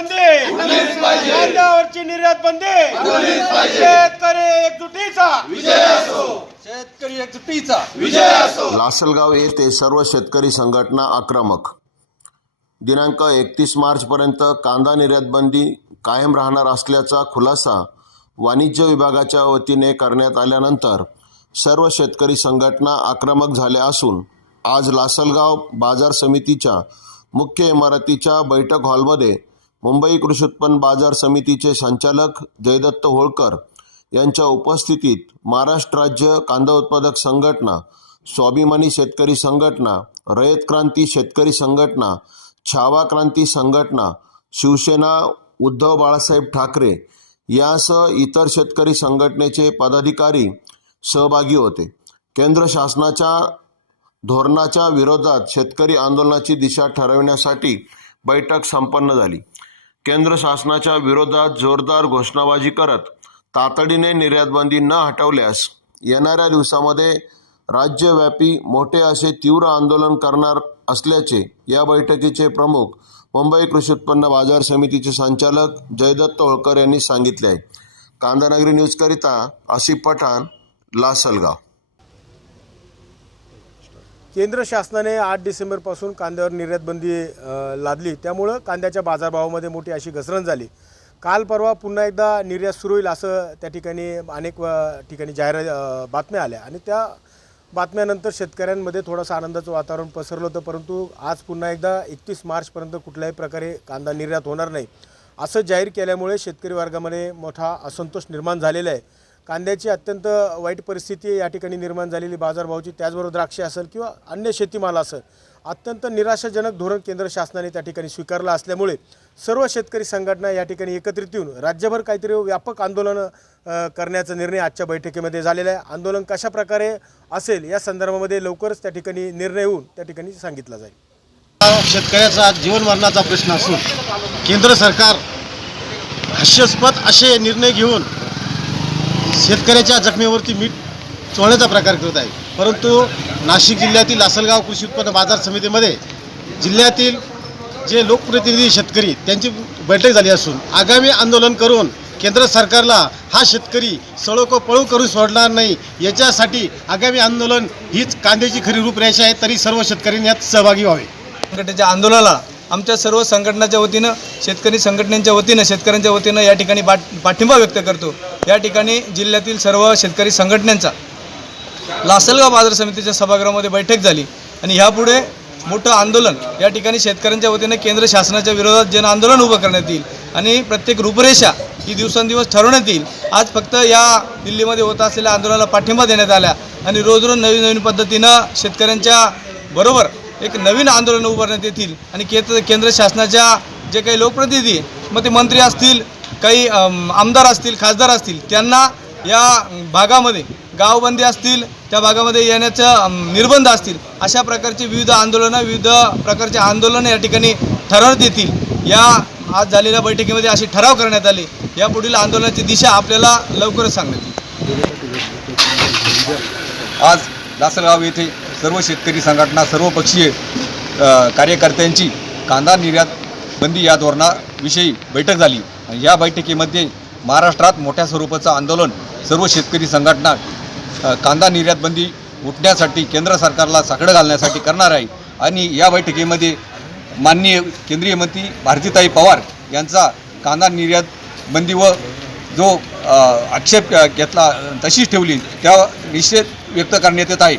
कांद्यावरची निर्यात शेतकरी एकजुटीचा. शेतकरी एकजुटीचा. लासलगाव येथे सर्व शेतकरी संघटना आक्रमक. दिनांक एकतीस मार्चपर्यंत कांदा निर्यात बंदी कायम राहणार असल्याचा खुलासा वाणिज्य विभागाच्या वतीने करण्यात आल्यानंतर सर्व शेतकरी संघटना आक्रमक झाल्या असून आज लासलगाव बाजार समितीच्या मुख्य इमारतीच्या बैठक हॉलमध्ये मुंबई कृषी उत्पन्न बाजार समितीचे संचालक जयदत्त होळकर यांच्या उपस्थितीत महाराष्ट्र राज्य कांदा उत्पादक संघटना स्वाभिमानी शेतकरी संघटना रयत क्रांती शेतकरी संघटना छावा क्रांती संघटना शिवसेना उद्धव बाळासाहेब ठाकरे यासह इतर शेतकरी संघटनेचे पदाधिकारी सहभागी होते. केंद्र शासनाच्या धोरणाच्या विरोधात शेतकरी आंदोलनाची दिशा ठरविण्यासाठी बैठक संपन्न झाली. केंद्र शासनाच्या विरोधात जोरदार घोषणाबाजी करत तातडीने निर्यातबंदी न हटवल्यास येणाऱ्या दिवसामध्ये राज्यव्यापी मोठे असे तीव्र आंदोलन करणार असल्याचे या बैठकीचे प्रमुख मुंबई कृषी उत्पन्न बाजार समितीचे संचालक जयदत्त होळकर यांनी सांगितले आहे. कांदानगरी न्यूजकरिता आसिफ पठाण लासलगाव. केंद्र शासनाने आठ डिसेंबरपासून कांद्यावर निर्यात बंदी लादली. त्यामुळं कांद्याच्या बाजारभावामध्ये मोठी अशी घसरण झाली. काल परवा पुन्हा एकदा निर्यात सुरू होईल असं त्या ठिकाणी अनेक ठिकाणी जाहीर बातम्या आल्या. आणि त्या बातम्यानंतर शेतकऱ्यांमध्ये थोडंसं आनंदाचं वातावरण पसरलं होतं परंतु आज पुन्हा एकदा एकतीस मार्चपर्यंत कुठल्याही प्रकारे कांदा निर्यात होणार नाही. असं जाहीर केल्यामुळे शेतकरी वर्गामध्ये मोठा असंतोष निर्माण झालेला आहे. कांद्याची अत्यंत वाईट परिस्थिती या ठिकाणी निर्माण झालेली बाजारभावाची त्याचबरोबर द्राक्षे असेल किंवा अन्य शेतीमाल असेल अत्यंत निराशाजनक धोरण केंद्र शासनाने त्या ठिकाणी स्वीकारलं असल्यामुळे सर्व शेतकरी संघटना या ठिकाणी एकत्रित येऊन राज्यभर काहीतरी व्यापक आंदोलन करण्याचा निर्णय आजच्या बैठकीमध्ये झालेला आहे. आंदोलन कशा प्रकारे असेल या संदर्भामध्ये लवकरच त्या ठिकाणी निर्णय होऊन त्या ठिकाणी सांगितला जाईल. शेतकऱ्याचा जीवन मरणाचा प्रश्न असून केंद्र सरकार हास्यास्पद असे निर्णय घेऊन शेतकऱ्याच्या जखमेवरती मीठ चोळण्याचा प्रकार करत आहे. परंतु नाशिक जिल्ह्यातील लासलगाव कृषी उत्पन्न बाजार समितीमध्ये जिल्ह्यातील जे लोकप्रतिनिधी शेतकरी त्यांची बैठक झाली असून आगामी आंदोलन करून केंद्र सरकारला हा शेतकरी सळोको पळू करून सोडणार नाही याच्यासाठी आगामी आंदोलन हीच कांद्याची खरी रूपरेषा आहे तरी सर्व शेतकऱ्यांनी यात सहभागी व्हावे. संघटनेच्या आंदोलनाला आमच्या सर्व संघटनाच्या वतीनं शेतकरी संघटनेच्या वतीनं शेतकऱ्यांच्या वतीनं या ठिकाणी पाठिंबा व्यक्त करतो. या ठिकाणी जिल्ह्यातील सर्व शेतकरी संघटनांचा लासलगाव बाजार समितीच्या सभागृहामध्ये बैठक झाली. आणि ह्यापुढे मोठं आंदोलन या ठिकाणी शेतकऱ्यांच्या वतीनं केंद्र शासनाच्या विरोधात जन आंदोलन उभं करण्यात येईल आणि प्रत्येक रूपरेषा ही दिवसेंदिवस ठरवण्यात येईल. आज फक्त या दिल्लीमध्ये होत असलेल्या आंदोलनाला पाठिंबा देण्यात आला आणि रोज रोज नवीन नवीन पद्धतीनं शेतकऱ्यांच्या बरोबर एक नवीन आंदोलन उभारण्यात येतील. आणि केंद्र केंद्र शासनाच्या जे काही लोकप्रतिनिधी मग ते मंत्री असतील काही आमदार असतील खासदार असतील त्यांना या भागामध्ये गावबंदी असतील त्या भागामध्ये येण्याचं निर्बंध असतील अशा प्रकारचे विविध आंदोलनं विविध प्रकारचे आंदोलनं या ठिकाणी ठरवण्यात येतील. या आज झालेल्या बैठकीमध्ये असे ठराव करण्यात आले. या पुढील आंदोलनाची दिशा आपल्याला लवकरच सांगण्यात येईल. आज लासलगाव येथे सर्व शेतकरी संघटना सर्वपक्षीय कार्यकर्त्यांची कांदा निर्यात बंदी या धोरणा विषयी बैठक झाली. आणि या बैठकीमध्ये महाराष्ट्रात मोठ्या स्वरूपाचं आंदोलन सर्व शेतकरी संघटना कांदा निर्यात बंदी उठण्यासाठी केंद्र सरकारला साकडं घालण्यासाठी करणार आहे. आणि या बैठकीमध्ये माननीय केंद्रीय मंत्री भारतीताई पवार यांचा कांदा निर्यात बंदी व जो आक्षेप घेतला तशीच ठेवली त्या निषेध व्यक्त करण्यात येत आहे.